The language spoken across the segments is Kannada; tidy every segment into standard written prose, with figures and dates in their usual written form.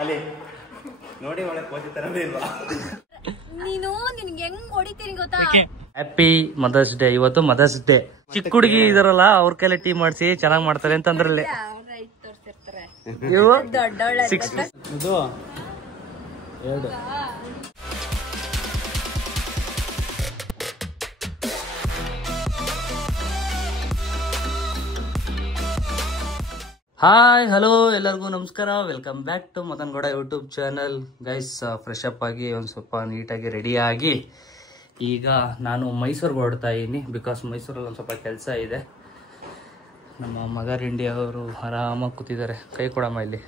ಅಲ್ಲಿ ನೋಡಿ ಒಳ್ಳೆ ಕೋಚಿ ತರನೇ ಇಲ್ವಾ ನೀನು ನಿನ್ಗೆ ಹೆಂಗ್ ಹೊಡಿತೀನಿ ಗೊತ್ತಾ? Happy mother's day. ಇವತ್ತು ಮದರ್ಸ್ ಡೇ. ಚಿಕ್ಕ ಹುಡುಗಿ ಇದಾರಲ್ಲ ಅವ್ರ ಕೈಲಿ ಟೀ ಮಾಡಿಸಿ ಚೆನ್ನಾಗ್ ಮಾಡ್ತಾರೆ ಅಂತ ಅಂದ್ರಲ್ಲಿ ಹಾಯ್ ಹಲೋ ಎಲ್ಲರಿಗೂ ನಮಸ್ಕಾರ. Welcome back to Madan Gowda YouTube channel. Guys fresh up ಆಗಿ ಒಂದು ಸ್ವಲ್ಪ ನೀಟಾಗಿ ರೆಡಿ ಆಗಿ ಈಗ ನಾನು ಮೈಸೂರಿಗೆ ಹೊರಡ್ತಾ ಇದ್ದೀನಿ. ಬಿಕಾಸ್ ಮೈಸೂರಲ್ಲಿ ಒಂದು ಸ್ವಲ್ಪ ಕೆಲಸ ಇದೆ. ನಮ್ಮ ಮಗ ರಿಂಡಿ ಅವರು ಆರಾಮಾಗಿ ಕೂತಿದ್ದಾರೆ. ಕೈ ಕೊಡಮ್ಮ ಇಲ್ಲಿ.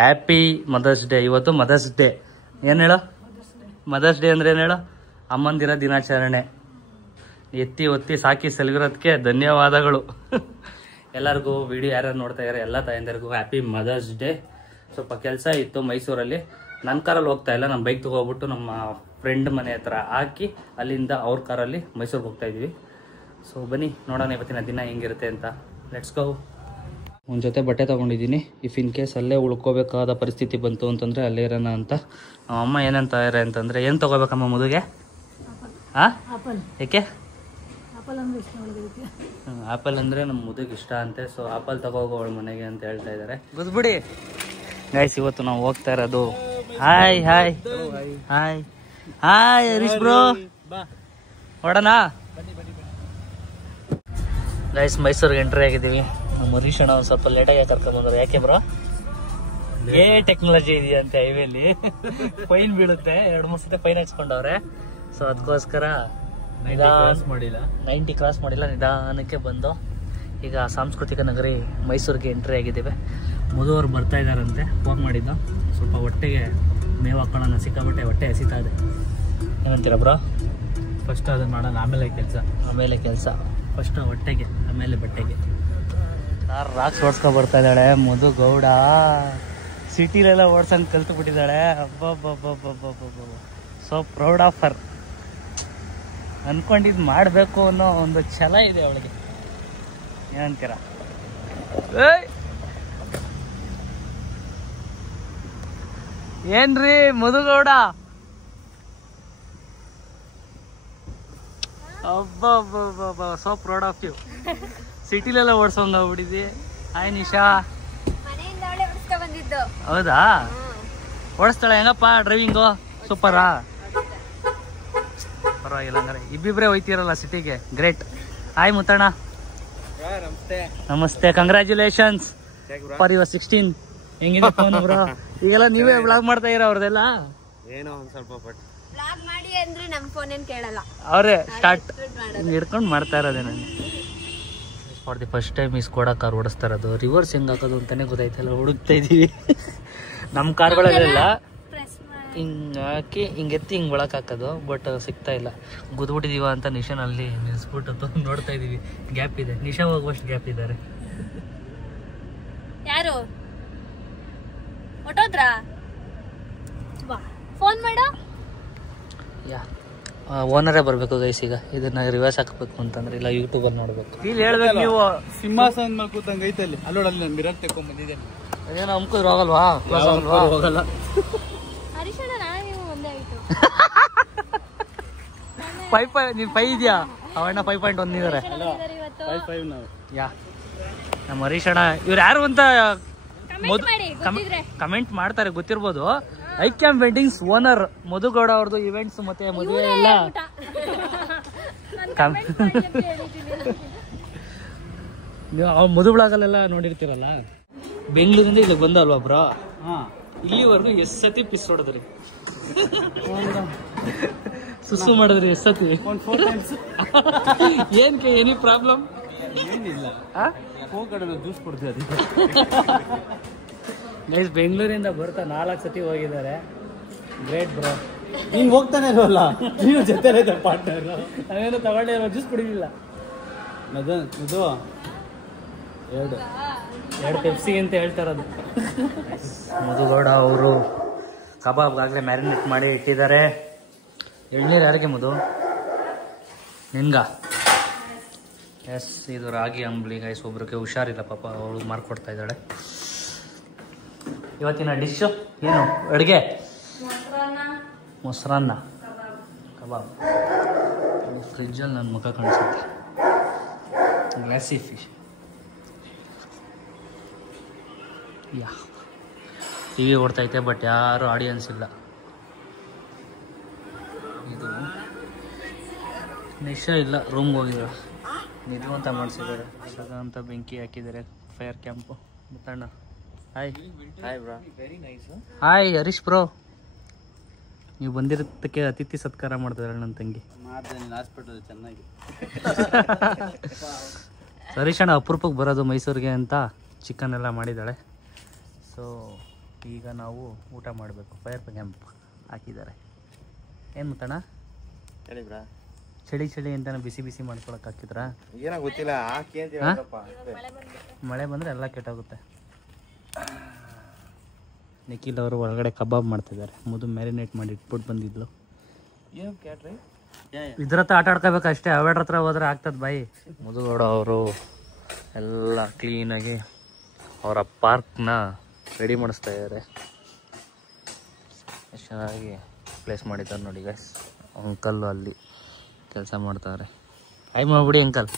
Happy mother's day. ಇವತ್ತು ಮದರ್ಸ್ ಡೇ. ಏನು ಹೇಳೋ? ಮದರ್ಸ್ ಡೇ ಅಂದ್ರೆ ಏನು ಹೇಳೋ? ಅಮ್ಮಂದಿರ ದಿನಾಚರಣೆ. ಎತ್ತಿ ಒತ್ತಿ ಸಾಕಿ ಸಲಗಿರೋದಕ್ಕೆ ಧನ್ಯವಾದಗಳು. ಎಲ್ಲರಿಗೂ ವಿಡಿಯೋ ಯಾರ್ಯಾರು ನೋಡ್ತಾ ಇದ್ದಾರೆ ಎಲ್ಲ ತಾಯಂದಿರಿಗೂ ಹ್ಯಾಪಿ ಮದರ್ಸ್ ಡೇ. ಸ್ವಲ್ಪ ಕೆಲಸ ಇತ್ತು ಮೈಸೂರಲ್ಲಿ. ನನ್ನ ಕಾರಲ್ಲಿ ಹೋಗ್ತಾ ಇಲ್ಲ, ನಾನು ಬೈಕ್ ತೊಗೊಬಿಟ್ಟು ನಮ್ಮ ಫ್ರೆಂಡ್ ಮನೆ ಹತ್ರ ಹಾಕಿ ಅಲ್ಲಿಂದ ಅವ್ರ ಕಾರಲ್ಲಿ ಮೈಸೂರಿಗೆ ಹೋಗ್ತಾ ಇದ್ವಿ. ಸೊ ಬನ್ನಿ ನೋಡೋಣ ಇವತ್ತಿನ ದಿನ ಹೆಂಗಿರುತ್ತೆ ಅಂತ. Let's go. ಒಂದು ಜೊತೆ ಬಟ್ಟೆ ತೊಗೊಂಡಿದ್ದೀನಿ. ಇಫ್ ಇನ್ ಕೇಸ್ ಅಲ್ಲೇ ಉಳ್ಕೋಬೇಕಾದ ಪರಿಸ್ಥಿತಿ ಬಂತು ಅಂತಂದರೆ ಅಲ್ಲೇ ಇರೋಣ ಅಂತ. ಅಮ್ಮ ಏನಂತ ಅಂತಂದರೆ ಏನು ತೊಗೋಬೇಕಮ್ಮ ಮದುವೆಗೆ? ಹಾಂ, ಏಕೆ? ಆಪಲ್ ಅಂದರೆ ನಮ್ಮ ಮುದುಗೆ ಇಷ್ಟ ಅಂತೆ. ಸೊ ಆಪಲ್ ತಗೋಗೋಳ ಮನೆಗೆ ಅಂತ ಹೇಳ್ತಾ ಇದ್ದಾರೆ. ಗೊತ್ಬಿಡಿ ಗೈಸ್, ಇವತ್ತು ನಾವು ಹೋಗ್ತಾ ಇರೋದು. Hi hi hi hi Harish bro, ಹೊಡೋಣ ಗೈಸ್. ಮೈಸೂರಿಗೆ ಎಂಟ್ರಿ ಆಗಿದ್ದೀವಿ. ನಮ್ಮ ಹರೀಶ್ ಅಣ್ಣ ಒಂದು ಸ್ವಲ್ಪ ಲೇಟಾಗಿ ಕರ್ಕೊಂಡ್ಬಂದ್ರು. ಯಾಕೆ ಬ್ರೋ? ಟೆಕ್ನಾಲಜಿ ಇದೆಯಾ ಅಂತ ಹೈವೇಲಿ ಫೈನ್ ಬೀಳುತ್ತೆ. 2-3 ಸತಿ ಫೈನ್ ಹಚ್ಕೊಂಡವ್ರೆ. ಸೊ ಅದಕ್ಕೋಸ್ಕರ 90 ಕ್ರಾಸ್ ಮಾಡಿಲ್ಲ, ನಿಧಾನಕ್ಕೆ ಬಂದು ಈಗ ಸಾಂಸ್ಕೃತಿಕ ನಗರಿ ಮೈಸೂರಿಗೆ ಎಂಟ್ರಿ ಆಗಿದ್ದೇವೆ. ಮದುವರು ಬರ್ತಾ ಇದ್ದಾರಂತೆ. ಫೋನ್ ಮಾಡಿದ್ದು ಸ್ವಲ್ಪ ಹೊಟ್ಟೆಗೆ ಮೇವು ಹಾಕೊಳ್ಳೋಣ, ಸಿಕ್ಕಾಬಟ್ಟೆ ಹೊಟ್ಟೆ ಹಸಿತಾ ಇದೆ. ಏನಂತೀರ ಬ್ರೋ? ಫಸ್ಟ್ ಅದನ್ನು ಮಾಡೋಣ, ಆಮೇಲೆ ಕೆಲಸ. ಫಸ್ಟ್ ಹೊಟ್ಟೆಗೆ, ಆಮೇಲೆ ಬಟ್ಟೆಗೆ. ಕಾರ್ ರಾಕ್ಸ್ ಓಡಿಸ್ಕೊ ಬರ್ತಾ ಇದ್ದಾಳೆ ಮಧು ಗೌಡ. ಸಿಟಿಲೆಲ್ಲ ಓಡ್ಸಂಗೆ ಕಲ್ತು ಬಿಟ್ಟಿದ್ದಾಳೆ. ಅಬ್ಬಬ್ಬಬ್ಬಬ್ಬಬ್ಬಬ್ಬ. So proud of her. ಅನ್ಕೊಂಡಿದ್ ಮಾಡಬೇಕು ಅನ್ನೋ ಒಂದು ಛಲ ಇದೆ ಅವಳಿಗೆ. ಏನಂತೀರ? ಏನ್ರಿ ಮಧುಗೌಡ? ಅಬ್ಬಬ್ಬಬ್ಬ, ಸೋ ಪ್ರೌಡ್ ಆಫ್ ಯು. ಸಿಟಿಲೆಲ್ಲ ಓಡಿಸೋಂಗ ಹೋಗ್ಬಿಟ್ಟಿದ್ದಿ. ಹಾಯ್ ನಿಶಾ. ಹೌದಾ? ಓಡಿಸ್ತಾಳೆ? ಹೆಂಗಪ್ಪ ಡ್ರೈವಿಂಗು? ಸೂಪರಾ? ಪರವಾಗಿಲ್ಲ. ಹಂಗಾರೆ ಇಬ್ಬಿಬ್ರೆ ಹೋಯ್ತಿರಲ್ಲ ಸಿಟಿಗೆ, ಗ್ರೇಟ್. ಹಾಯ್ ಮುತ್ತಣ್ಣ. ನಮಸ್ತೆ. Congratulations for your 16. ಹೆಂಗಿದೆ ಫೋನ್ ಬ್ರೋ? ಈಗೆಲ್ಲ ನೀವೇ ವ್ಲಾಗ್ ಮಾಡ್ತಾ ಇರೋ ಅವ್ರದೆಲ್ಲ? ಏನೋ ಒಂದ್ ಸ್ವಲ್ಪ ವ್ಲಾಗ್ ಮಾಡಿ ಅಂದ್ರೆ ನಮ್ಮ ಫೋನ್ ಏನ್ ಕೇಳಲ್ಲ, ಅವರೇ ಸ್ಟಾರ್ಟ್ ಹಿಡ್ಕೊಂಡು ಮಾಡ್ತಾ ಇರೋದೇ. ನಾನು ಫಾರ್ ದಿ ಫಸ್ಟ್ ಟೈಮ್ ಈ ಸ್ಕೋಡಾ ಕಾರ್ ಓಡಿಸ್ತಾ ಇರೋದು. ರಿವರ್ಸ್ ಹೆಂಗ್ ಹಾಕೋದು ಅಂತಾನೆ ಗೊತ್ತಾಯ್ತಲ್ಲ, ಹುಡುಕ್ತಾ ಇದೀವಿ. ನಮ್ಮ ಕಾರ್ಗಳಲ್ಲೆಲ್ಲ ಹಿಂಗೆ ಹಾಕಿ ಹಿಂಗೆತ್ತಿ ಹಿಂಗೆ ಒಳಗೆ ಹಾಕೋದು. ಬಟ್ ಸಿಗ್ತಾ ಇಲ್ಲ. ಗುದ್ಬಿಟ್ಟಿದೀವ ಅಂತ ನಿಶಾನಲ್ಲಿ ನಿಲ್ಸ್ಬಿಟ್ಟು ನೋಡ್ತಾ ಇದೀವಿ. ಗ್ಯಾಪ್ ಇದೆ. ನಿಶಾ ಹೋಗುವಷ್ಟು ಗ್ಯಾಪ್ ಇದ್ದಾರೆ. ಯಾರು ಹೊಟ್ಟೋದ್ರಾ? ಫೋನ್ ಮಾಡು. ಯಾ ಓನರೇ ಬರಬೇಕು ಗೈಸ್. ಈಗ ಇದನ್ನ ರಿವರ್ಸ್ ಹಾಕಬೇಕು ಅಂತಂದ್ರೆ ಇಲ್ಲ ಯೂಟ್ಯೂಬಲ್ಲಿ ನೋಡ್ಬೇಕು. ಇಲ್ಲಿ ಹೇಳ್ಬೇಕು ನೀವು. ಸಿಂಹಾಸನ ಮೇಲೆ ಕೂತಂಗ ಐತಲ್ಲಿ ಅಲ್ಲೋಡಲ್ಲಿ ನಾನು ಮಿರರ್ ತೆಕ್ಕೊಂಡ್ ಬಂದಿದ್ದೇನೆ. ಅದೇನೋ ಅಮ್ಕೋದ್ರು ಹೋಗಲ್ವಾ? ಹೋಗಲ್ಲ. ನೀನ್ 5 ಇದೆಯಾ? ಅವಣ್ಣ 5.1 ಇದಾರೆ. ಯಾ ನಮ್ಮ ಹರೀಶ್ ಅಣ್ಣ. ಇವ್ರು ಯಾರು ಅಂತ ಕಮೆಂಟ್ ಮಾಡ್ತಾರೆ, ಗೊತ್ತಿರ್ಬೋದು. ಐಕ್ಯಾಮ್ ವೆಡ್ಡಿಂಗ್ಸ್ ಓನರ್ ಮಧುಗೌಡ ಅವ್ರದ್ದು ಇವೆಂಟ್ಸ್ ಮತ್ತೆ ಮದುವೆ ಎಲ್ಲ. ನೀವು ಮಧು ಬ್ಲಾಗಲ್ಲೆಲ್ಲ ನೋಡಿರ್ತೀರಲ್ಲ. ಬೆಂಗಳೂರಿಂದ ಇಲ್ಲಿಗೆ ಬಂದಲ್ವಾ ಬ್ರೋ? ಇಲ್ಲಿವರೆಗೂ ಎಷ್ಟು ಸತಿ ಪಿಸ್ ಹೊಡೆದ್ರಿ? ಸುಸ್ಸು ಮಾಡಿದ್ರಿ ಎಷ್ಟು ಸತಿ? ಏನ್ಕೆ? ಎನಿ ಪ್ರಾಬ್ಲಮ್? ಏನಿಲ್ಲ, ಜ್ಯೂಸ್ ಕೊಡ್ತೀವಿ. ಗೈಸ್ ಬೆಂಗಳೂರಿಂದ ಬರ್ತಾ 4 ಸತಿ ಹೋಗಿದ್ದಾರೆ. Great bro. ನೀನ್ ಹೋಗ್ತಾನೆ ಇರೋಲ್ಲ, ನೀನು ಜೊತೆ ಪಾರ್ಟ್ನರ್. ನಾವೇನು ತಗೊಂಡೇ ಜ್ಯೂಸ್ ಕುಡಿಲಿಲ್ಲ. ಇದು 2 ಪೆಪ್ಸಿ ಅಂತ ಹೇಳ್ತಾರದು. ಮಧುಗೌಡ ಅವರು ಕಬಾಬ್ಗಾಗಲೇ ಮ್ಯಾರಿನೇಟ್ ಮಾಡಿ ಇಟ್ಟಿದ್ದಾರೆ. ಎಳ್ನೀರು ಯಾರಿಗೆ ಮಧು? ನಿನ್ಗ? ಎಸ್, ಇದು ರಾಗಿ ಅಂಬ್ಲಿ ಗೈಸ್. ಒಬ್ರಿಗೆ ಹುಷಾರಿಲ್ಲ ಪಾಪ, ಅವಳು ಮಾರ್ಕೊಡ್ತಾ ಇದ್ದಾಳೆ. ಇವತ್ತಿನ ಡಿಶ್ಶು ಏನು ಅಡುಗೆ? ಮೊಸರನ್ನ ಕಬಾಬ್. ಫ್ರಿಜ್ಜಲ್ಲಿ ನನ್ನ ಮುಖ ಕಾಣಿಸುತ್ತೆ. Glassy fish. Yeah T V ಓಡ್ತೈತೆ, ಬಟ್ ಯಾರು ಆಡಿಯನ್ಸ್ ಇಲ್ಲ. ಇದು ನಿಶಾ ಇಲ್ಲ, ರೂಮ್ಗೆ ಹೋಗಿದ್ದಾರೆ. ನಿಧು ಅಂತ ಮಾಡಿಸಿದ್ದಾರೆ. ಸಗ ಅಂತ ಬೆಂಕಿ ಹಾಕಿದ್ದಾರೆ. Fire camp. Muthanna hi. Hi bro. Very nice. Hi Harish bro. ನೀವು ಬಂದಿರೋದಕ್ಕೆ ಅತಿಥಿ ಸತ್ಕಾರ ಮಾಡ್ತಿದ್ದಾರೆ ನನ್ನ ತಂಗಿ. ಹಾಸ್ಪಿಟಲ್ ಚೆನ್ನಾಗಿ. ಹರೀಶ್ ಅಣ್ಣ ಅಪರೂಪಕ್ಕೆ ಬರೋದು ಮೈಸೂರಿಗೆ ಅಂತ ಚಿಕನ್ ಎಲ್ಲ ಮಾಡಿದ್ದಾಳೆ. ಸೊ ಈಗ ನಾವು ಊಟ ಮಾಡಬೇಕು. ಫೈರ್ ಕ್ಯಾಂಪ್ ಹಾಕಿದ್ದಾರೆ. ಏನು ಮುತ್ತಣ್ಣ? ಹೇಳಿ ಬ್ರಾ. ಚಳಿ ಚಳಿ ಅಂತ ಬಿಸಿ ಬಿಸಿ ಮಾಡ್ಕೊಳಕ್ಕೆ ಹಾಕಿದ್ರಾ? ಏನೋ ಗೊತ್ತಿಲ್ಲ. ಮಳೆ ಬಂದರೆ ಎಲ್ಲ ಕೆಟ್ಟೋಗುತ್ತೆ. ನಿಖಿಲ್ ಅವರು ಒಳಗಡೆ ಕಬಾಬ್ ಮಾಡ್ತಿದ್ದಾರೆ. ಮುದು ಮ್ಯಾರಿನೇಟ್ ಮಾಡಿ ಇಟ್ಬಿಟ್ಟು ಬಂದಿದ್ಲು. ಇದ್ರ ಹತ್ರ ಆಟ ಆಡ್ಕೋಬೇಕು ಅಷ್ಟೇ. ಅವೇಡ್ರ ಹತ್ರ ಹೋದ್ರೆ ಆಗ್ತದೆ ಬಾಯಿ. ಮುದುಗೌಡ ಅವರು ಎಲ್ಲ ಕ್ಲೀನಾಗಿ ಅವರ ಪಾರ್ಕ್ನ ರೆಡಿ ಮಾಡಿಸ್ತಾ ಇದ್ದಾರೆ. ಎಷ್ಟು ಚೆನ್ನಾಗಿ ಪ್ಲೇಸ್ ಮಾಡಿದ್ದಾರೆ ನೋಡಿ ಗೈಸ್. ಅಂಕಲ್ಲು ಅಲ್ಲಿ ಕೆಲಸ ಮಾಡ್ತಾರೆ. ಹಾಯ್ ಮಾಡ್ಬಿಡಿ ಅಂಕಲ್.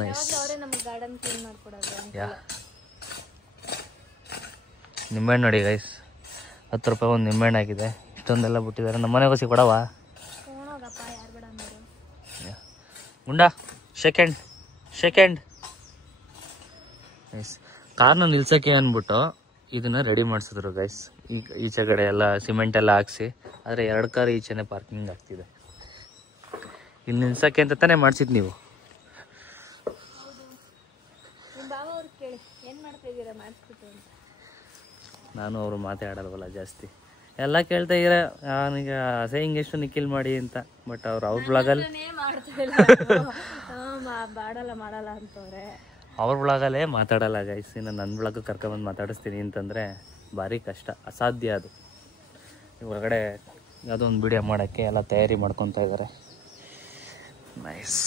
ನೈಸ್. ಯಾ ನಿಂಬೆಹಣ್ಣು ನೋಡಿ ಗೈಸ್. 10 ರೂಪಾಯಿ ಒಂದು ನಿಂಬೆಹಣ್ಣು ಹಾಕಿದೆ. ಇಷ್ಟೊಂದೆಲ್ಲ ಬಿಟ್ಟಿದ್ದಾರೆ. ನಮ್ಮ ಮನೆಗೆ ಹೋಗಿ ಕೊಡವಾ? Goonda second guys. ಕಾರ್ನ ನಿಲ್ಸೋಕ್ಕೆ ಅಂದ್ಬಿಟ್ಟು ಇದನ್ನ ರೆಡಿ ಮಾಡಿಸಿದ್ರು ಗೈಸ್. ಈಗ ಈಚೆ ಕಡೆ ಎಲ್ಲ ಸಿಮೆಂಟ್ ಎಲ್ಲ ಹಾಕ್ಸಿ, ಆದರೆ 2 ಕಾರ್ ಈಚೆನೆ ಪಾರ್ಕಿಂಗ್ ಆಗ್ತಿದೆ. ಇಲ್ಲಿ ನಿಲ್ಸೋಕ್ಕೆ ಅಂತ ತಾನೇ ಮಾಡಿಸಿದ್ ನೀವು? ನಾನು ಅವರು ಮಾತಾಡಲ್ವಲ್ಲ ಜಾಸ್ತಿ. ಎಲ್ಲ ಕೇಳ್ತಾ ಇರ ನಾನೀಗ ಅಸಹ್ಯ ಎಷ್ಟು ನಿಖಿಲ್ ಮಾಡಿ ಅಂತ. ಬಟ್ ಅವ್ರ ಬ್ಲಾಗಲ್ಲಿ ಅವ್ರ ಬ್ಲಾಗಲ್ಲೇ ಮಾತಾಡಲ್ಲ ಗೈಸ್. ಇನ್ನು ನನ್ನ ಬ್ಲಾಗ್ ಕರ್ಕೊಂಬಂದು ಮಾತಾಡಿಸ್ತೀನಿ ಅಂತಂದರೆ ಭಾರಿ ಕಷ್ಟ, ಅಸಾಧ್ಯ ಅದು. ಹೊರಗಡೆ ಯಾವುದೋ ಒಂದು ವಿಡಿಯೋ ಮಾಡೋಕ್ಕೆ ಎಲ್ಲ ತಯಾರಿ ಮಾಡ್ಕೊತಾ ಇದ್ದಾರೆ. ನೈಸ್.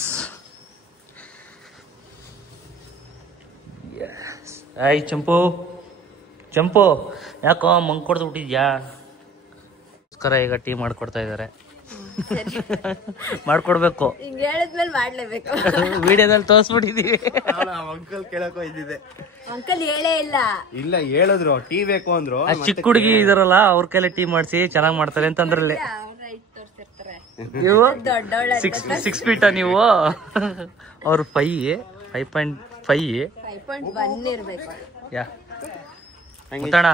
ಆಯ್ ಚಂಪು ಯಾಕೋ ಮಂಗ್ ಕೊಡ್ದು ಬಿಟ್ಟಿದ್ಯಾ? ಸ್ಕರ ಈಗ ಟೀ ಮಾಡ್ಕೊಡ್ತಾ ಇದ್ದಾರೆ. ಮಾಡ್ಕೊಡ್ಬೇಕು. ವಿಡಿಯೋದಲ್ಲಿ ತೋರಿಸ್ಬಿಟ್ಟಿದೀವಿ. ಅಂಕಲ್ ಕೇಳಕ್ಕೋ ಇದ್ದಿದೆ. ಅಂಕಲ್ ಹೇಳೇ ಇಲ್ಲ ಹೇಳಿದ್ರು ಟೀ ಬೇಕು ಅಂದ್ರು. ಚಿಕ್ಕ ಹುಡುಗಿ ಇದಾರಲ್ಲ ಅವ್ರ ಕೈಲಿ ಟೀ ಮಾಡಿಸಿ ಚೆನ್ನಾಗ್ ಮಾಡ್ತಾರೆ ಅಂತಂದ್ರಲ್ಲಿ. 6 ಫೀಟ ನೀವು? ಅವ್ರು 5.5. ಯಾ ಮುತ್ತಣ್ಣ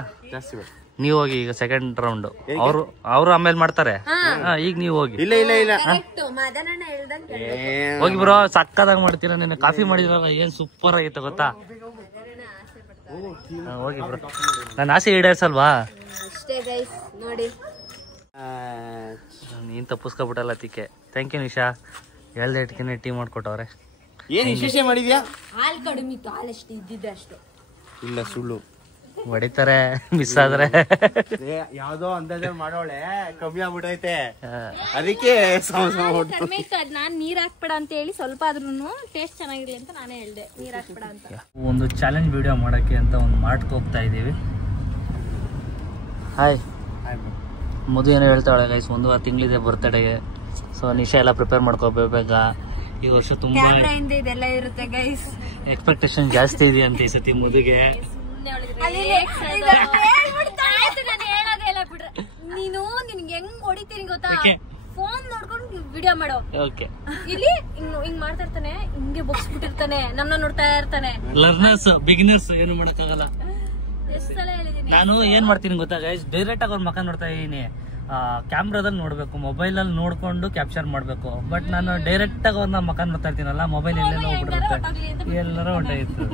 ನೀವು ಹೋಗಿ ಈಗ ಸೆಕೆಂಡ್ ರೌಂಡ್. ಅವರು ಆಮೇಲೆ ಮಾಡ್ತಾರೆ. ಈಗ ನೀವು ಹೋಗಿ. ಇಲ್ಲ ಹೋಗಿ ಬ್ರೋ. ಸಕ್ಕದಾಗ ಮಾಡ್ತೀರಾ. ನಿನ್ನೆ ಕಾಫಿ ಮಾಡಿದ್ರಲ್ಲ, ಏನ್ ಸೂಪರ್ ಆಗಿತ್ತು ಗೊತ್ತಾ? ಹೋಗಿ ಬ್ರೋ. ನನ್ನ ಆಸೆ ಈಡೇರ್ಸಲ್ವಾ? ನೀನ್ ತಪ್ಪಿಸ್ಕೊಬಿಟ್ಟಲ್ಲ ತಿಕ್ಕೆ. Thank you Nisha. ಹೇಳ್ದೆ ಟೀ ಮಾಡ್ಕೊಟ್ಟವ್ರೆ. ಏನ್ ವಿಶೇಷ ಮಾಡಿದ್ಯಾ? ಹಾಲ್ ಕಡಿಮೆ ಇತ್ತು. ಹಾಲಷ್ಟು ಇದ್ದಿದ್ದೆ ಅಷ್ಟು. ಇಲ್ಲ ಸುಳ್ಳು ಹೊಡಿತಾರೆ ಮಿಸ್ ಆದ್ರೆ. ಯಾವ್ದೋ ಅಂದಾಜ ಮಾಡೋಳೆ ಕಮ್ಮಿ ಆಗ್ಬಿಟ್ಟೈತೆ, ಅದಕ್ಕೆ ಕಡಿಮೆ ಇತ್ತು. ಅದ್ ನಾನ್ ನೀರ್ ಹಾಕ್ಬೇಡ ಅಂತ ಹೇಳಿ ಸ್ವಲ್ಪ ಆದ್ರೂ ಟೇಸ್ಟ್ ಚೆನ್ನಾಗಿರ್ಲಿ ಅಂತ ನಾನೇ ಹೇಳ್ದೆ ನೀರ್ ಹಾಕ್ಬೇಡ ಅಂತ. ಒಂದು ಚಾಲೆಂಜ್ ವಿಡಿಯೋ ಮಾಡಕ್ಕೆ ಅಂತ ಒಂದು ಮಾಡ್ಕೊ ಹೋಗ್ತಾ ಇದೀವಿ. ಹಾಯ್ ಮಧು ಏನೋ ಹೇಳ್ತಾಳೆ ಗೈಸ್. 1 ತಿಂಗಳಿದೆ ಬರ್ತ್ಡೇಗೆ. ಸೊ ನಿಶಾ ಎಲ್ಲ ಪ್ರಿಪೇರ್ ಮಾಡ್ಕೋಬೇಕ. ಈ ವರ್ಷ ತುಂಬಾ ಇದೆಲ್ಲ ಇರುತ್ತೆ ಗೈಸ್. ಎಕ್ಸ್ಪೆಕ್ಟೇಷನ್ ಜಾಸ್ತಿ ಇದೆ ಅಂತ ಈ ಸತಿ ಮದುಗೆ. ನೀನು ನಿನ್ಗೆ ಹೆಂಗ್ ಹೊಡಿತೀನಿ ಗೊತ್ತಾ? ಫೋನ್ ನೋಡ್ಕೊಂಡು ವಿಡಿಯೋ ಮಾಡೋ. ಓಕೆ. ಇಲ್ಲಿ ಹಿಂಗ್ ಮಾಡ್ತಾ ಇರ್ತಾನೆ, ಹಿಂಗೆ ಬಗ್ಸ್ಬಿಟ್ಟಿರ್ತಾನೆ, ನಮ್ನ ನೋಡ್ತಾ ಇರ್ತಾನೆ. ಲರ್ನರ್ಸ್ ಬಿಗಿನರ್ಸ್ ಏನು ಮಾಡಕ್ಕಾಗಲ್ಲ. ಎಷ್ಟ್ ಸಲ ಹೇಳಿದೀನಿ. ನಾನು ಏನ್ ಮಾಡ್ತೀನಿ ಗೊತ್ತಾ ಗೈಸ್, ಡೈರೆಕ್ಟ್ ಆಗಿ ಅವ್ರ ಮಕ್ಕ ನೋಡ್ತಾ ಇದೀನಿ. ಕ್ಯಾಮ್ರಾದಲ್ಲಿ ನೋಡ್ಬೇಕು, ಮೊಬೈಲ್ ಅಲ್ಲಿ ನೋಡ್ಕೊಂಡು ಕ್ಯಾಪ್ಚರ್ ಮಾಡ್ಬೇಕು. ಬಟ್ ನಾನು ಡೈರೆಕ್ಟ್ ಆಗಿ ಅವ್ರನ್ನ ಮಕ್ಕ ನೋಡ್ತಾ ಇರ್ತೀನಲ್ಲ, ಮೊಬೈಲ್ ಎಲ್ಲೆಲ್ಲ ಹೋಗ್ಬಿಡುತ್ತೆ, ಎಲ್ಲರೂ ಹೊಂಟಾಗಿತ್ತು.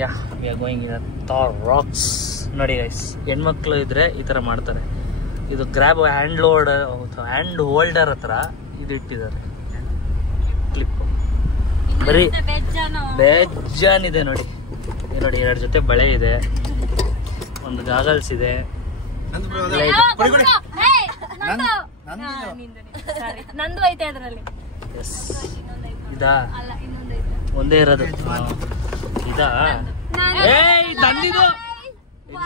Yeah we are going in Thar Roxx. ನೋಡಿ ಗೈಸ್, ಹೆಣ್ಮಕ್ಳು ಇದ್ರೆ ಈ ತರ ಮಾಡ್ತಾರೆ. ಇದು ಗ್ರ್ಯಾಬ್ ಹ್ಯಾಂಡ್ ಹೋಲ್ಡರ್ ಹತ್ರ ಇದು ಇಟ್ಟಿದ್ದಾರೆ ಕ್ಲಿಪ್. ಬರೀ ಬೇಜಾನ್ ಇದೆ ನೋಡಿ. ನೋಡಿ 2 ಜೊತೆ ಬಳೆ ಇದೆ, ಒಂದು ಗಾಗಲ್ಸ್ ಇದೆ. ನಂದು ಐತೆ ಅದ್ರಲ್ಲಿ. ಇದಾ ಒಂದೇ ಇರೋದು. ಇದಾ ಏಯ್ ನಂದಿದು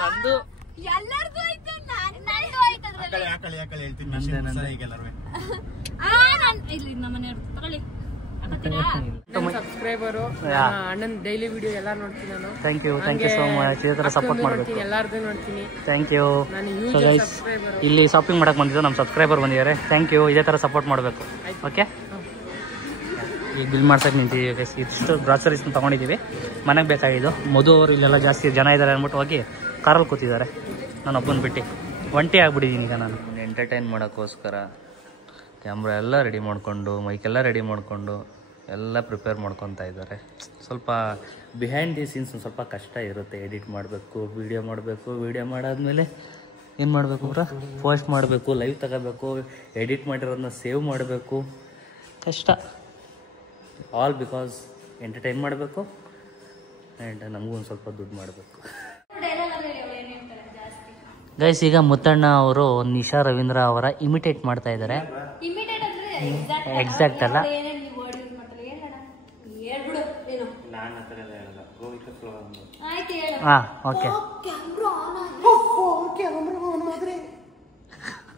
ನಂದು ಎಲ್ಲರಿಗೂ ಆಯ್ತು ನಂದು ಆಯ್ತು ಯಾಕಳಿ ಹೇಳ್ತೀನಿ ಇಲ್ಲಿ ನಮ್ಮನೆ ತಗೊಳ್ಳಿ ಸಬ್ಸ್ಕ್ರೈಬರು ಅಣ್ಣನ ಡೈಲಿ ವಿಡಿಯೋ ಎಲ್ಲ ನೋಡ್ತೀನಿ ನಾನು. Thank you so much. ಇದೇ ತರ ಸಪೋರ್ಟ್ ಮಾಡಬೇಕು. ಎಲ್ಲಾರ್ದು ನೋಡ್ತೀನಿ. Thank you. ಸೊ ಗೈಸ್ ಇಲ್ಲಿ ಶಾಪಿಂಗ್ ಮಾಡಕ್ ಬಂದಿದ್ದು ನಮ್ಮ ಸಬ್ಸ್ಕ್ರೈಬರ್ ಬಂದಿದ್ದಾರೆ. Thank you. ಇದೇ ತರ ಸಪೋರ್ಟ್ ಮಾಡಬೇಕು. ಓಕೆ ಈಗ ಬಿಲ್ ಮಾಡ್ಸಕ್ಕೆ ನಿಂತಿದ್ದೀವಿ ಗೈಸ್. ಇಷ್ಟು ಗ್ರಾಸರೀಸ್ ತೊಗೊಂಡಿದ್ದೀವಿ. ಮನೆಗೆ ಬೇಕಾಗಿದ್ದು. ಮಧು ಅವರು ಇಲ್ಲೆಲ್ಲ ಜಾಸ್ತಿ ಜನ ಇದ್ದಾರೆ ಅಂದ್ಬಿಟ್ಟು ಹೋಗಿ ಕಾರಲ್ಲಿ ಕೂತಿದ್ದಾರೆ. ನಾನು ಒಬ್ಬನ ಬಿಟ್ಟು ಒಂಟಿ ಆಗ್ಬಿಟ್ಟಿದ್ದೀನಿ ಈಗ. ನಾನು ಎಂಟರ್ಟೈನ್ ಮಾಡೋಕ್ಕೋಸ್ಕರ ಕ್ಯಾಮ್ರಾ ಎಲ್ಲ ರೆಡಿ ಮಾಡಿಕೊಂಡು ಮೈಕೆಲ್ಲ ರೆಡಿ ಮಾಡಿಕೊಂಡು ಎಲ್ಲ ಪ್ರಿಪೇರ್ ಮಾಡ್ಕೊತಾ ಇದ್ದಾರೆ. ಸ್ವಲ್ಪ ಬಿಹೈಂಡ್ ದಿ ಸೀನ್ಸ್ ಒಂದು ಸ್ವಲ್ಪ ಕಷ್ಟ ಇರುತ್ತೆ. ಎಡಿಟ್ ಮಾಡಬೇಕು, ವೀಡಿಯೋ ಮಾಡಬೇಕು. ವೀಡಿಯೋ ಮಾಡಾದ್ಮೇಲೆ ಏನು ಮಾಡಬೇಕು ಬ್ರಾ? ಪೋಸ್ಟ್ ಮಾಡಬೇಕು, ಲೈವ್ ತಗೋಬೇಕು, ಎಡಿಟ್ ಮಾಡಿರೋದನ್ನ ಸೇವ್ ಮಾಡಬೇಕು. ಕಷ್ಟ. ಆಲ್ ಬಿಕಾಸ್ ಎಂಟರ್ಟೈನ್ ಮಾಡಬೇಕು ಆ್ಯಂಡ್ ನಮಗೂ ಒಂದು ಸ್ವಲ್ಪ ದುಡ್ಡು ಮಾಡಬೇಕು. ಗೈಸ್ ಈಗ ಮುತ್ತಣ್ಣ ಅವರು ನಿಶಾ ರವೀಂದ್ರ ಅವರ ಇಮಿಟೇಟ್ ಮಾಡ್ತಾ ಇದ್ದಾರೆ. ಎಕ್ಸಾಕ್ಟ್ ಅಲ್ಲ. ಹಾಂ ಓಕೆ.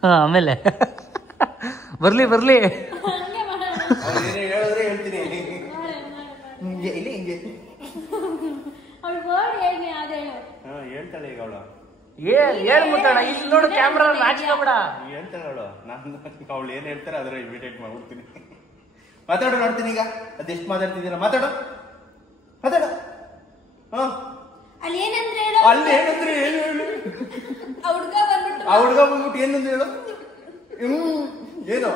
ಹಾಂ ಆಮೇಲೆ ಬರ್ಲಿ ಹೇಳ್ತಾಳೆ ಈಗ ಅವಳು. ಏನ್ ಮುತ್ತಣ್ಣ ಇಲ್ಲಿ ನೋಡು ಕ್ಯಾಮ್ರಾ ನಾಚಿಕೋಬೇಡ. ಹೇಳ್ತಾಳೆ ಅವಳು. ನಾನು ಅವಳು ಏನ್ ಹೇಳ್ತಾರೆ ಅದರ ಇಮಿಟೇಟ್ ಮಾಡ್ಬಿಡ್ತೀನಿ. ಮಾತಾಡು ನೋಡ್ತೀನಿ ಈಗ. ಅದೆಷ್ಟು ಮಾತಾಡ್ತಿದ್ದೀರ? ಮಾತಾಡು. ಅಲ್ಲಿ ಏನಂದ್ರೆ ಅಲ್ಲಿ ಏನಂದ್ರೆ ಏನು ಹೇಳು. ಆ ಹುಡ್ಗ ಬಂದ್ಬಿಟ್ಟು ಏನಂದ್ರೆ ಹೇಳು. ಏನು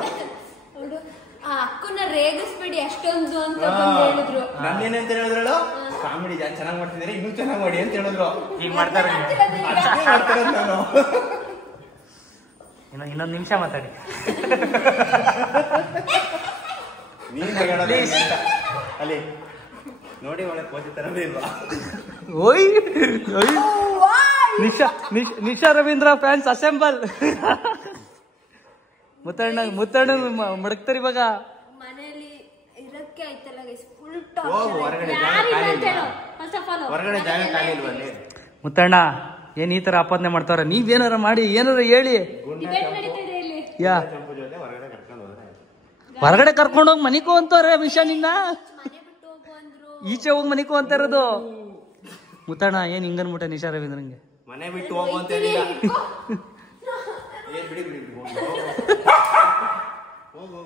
ಆ ಅಕ್ಕನ ರೇಗಿಸ್ಬೇಡಿ ಅಷ್ಟೊಂದು ಅಂತ ಹೇಳಿದ್ರು. ನನ್ನೇನಂತ ಹೇಳಿದ್ರಳು? ಕಾಮಿಡಿ ಚೆನ್ನಾಗಿ ಮಾಡ್ತಿದ್ದೀರಿ, ಇನ್ನೂ ಚೆನ್ನಾಗಿ ಮಾಡಿ ಅಂತ ಹೇಳಿದ್ರು. ಈಗ ಮಾಡ್ತಾರೆ. ನಾನು ಇನ್ನೊಂದು ನಿಮಿಷ ಮಾತಾಡಿ. ನೀನ್ ಅಲ್ಲಿ ನೋಡಿ ಒಳಗೆ ಕೋಚಿ ತರದೇ ಇಲ್ವಾ? ಓಯ್ ನಿಶಾ ರವೀಂದ್ರ ಫ್ಯಾನ್ಸ್ ಅಸೆಂಬಲ್. ಮುತ್ತಣ್ಣ ಮಡಕ್ತಾರೆ ಇವಾಗ. ಮನೆಯಲ್ಲಿ ಇರಕ್ಕೆ ಆಯ್ತಲ್ಲ ಫುಲ್ ಹೊರಗಡೆ ಜಾಗ ಖಾಲಿ ಇಲ್ವಾ? ಮುತ್ತಣ್ಣ ಏನ್ ಈ ತರ ಆಪಾದನೆ ಮಾಡ್ತಾರ? ನೀವೇನಾರ ಮಾಡಿ ಏನಾರ ಹೇಳಿ. ಯಾ ಹೊರಗಡೆ ಕರ್ಕೊಂಡೋಗಿ ಮನಿಕೋ ಅಂತಾರೆ ವಿಷಯ. ನಿನ್ನ ಈಚೆ ಹೋಗಿ ಮನಿಕೋ ಅಂತ ಇರೋದು. ಮುತ್ತಣ್ಣ ಏನ್ ಹಿಂಗನ್ಬಿಟ್ಟೆ ನಿಶಾ ರವೀಂದ್ರಂಗೆ? ಮನೆ ಬಿಟ್ಟು ಹೋಗು ಅಂತ ಹೇಳಿಲ್ಲ. ಬಿಡಿ ಹೋಗು.